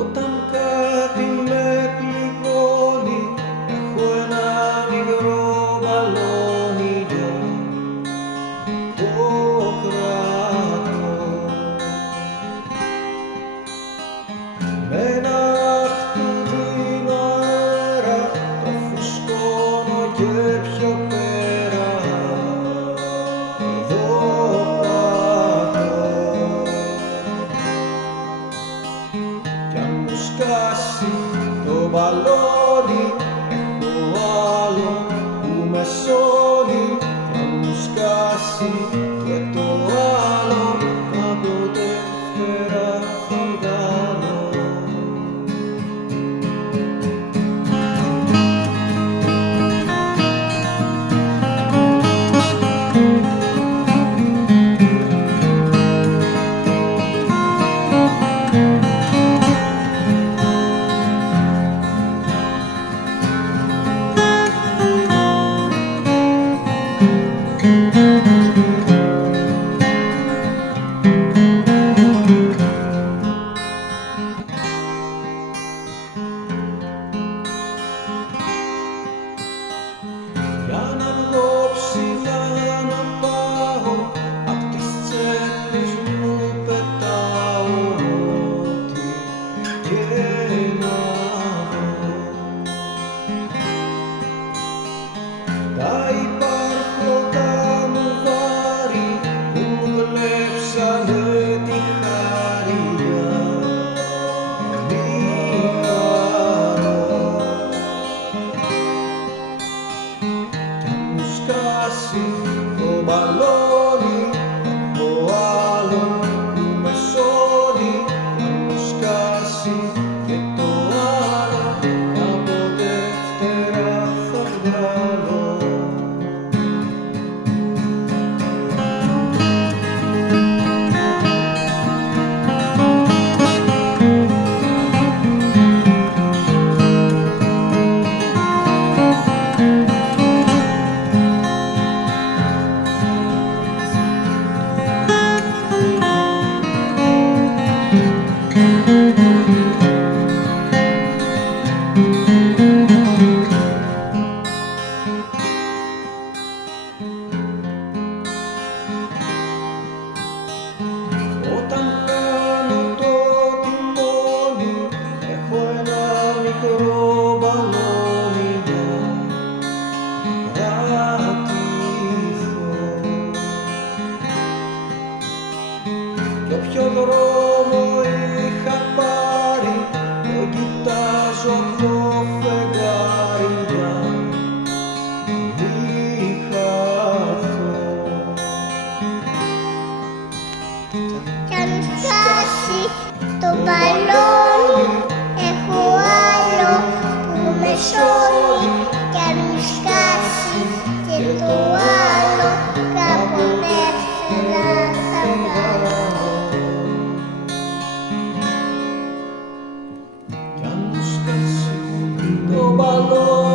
Όταν κάτι με πληγώνει, έχω ένα μικρό μπαλόνι για το κρατώ. Με ένα αχ του δίνω αέρα, το φουσκώνω και πιο πέρα. Εδώ πατώ. Κι αν μου σκάσει το μπαλόνι, έχω άλλο που με σώνει. Κι αν μου σκάσει και το άλλο, κάποτε φτερά θα βγάλω. Για να βγω ψηλά να πάω, απ' τις τσέπες μου πετάω ό,τι και να βρω. Τα υπάρχοντα μου βάρη που μου κλέψανε τη χάρη για λίγα ώρα. Κι αν μου σκάσει το μπαλόνι, έχω άλλο που με σώνει. Κι αν μου σκάσει και το άλλο, κάποτε φτερά θα βγάλω. Όταν κάνω το τιμόνι, έχω ένα μικρό μπαλόνι για κρατηθώ. Κι όποιο δρόμο είχα πάρει, το κοιτάζω απ' το φεγγάρι για μη χαθώ. Κι αν σκάσει το μπαλόνι, έχω άλλο που με σώνει. Κι αν σκάσει και το άλλο, κάποτε φτερά θα βγάλω. Κι αν μου σκάσει το μπαλόνι,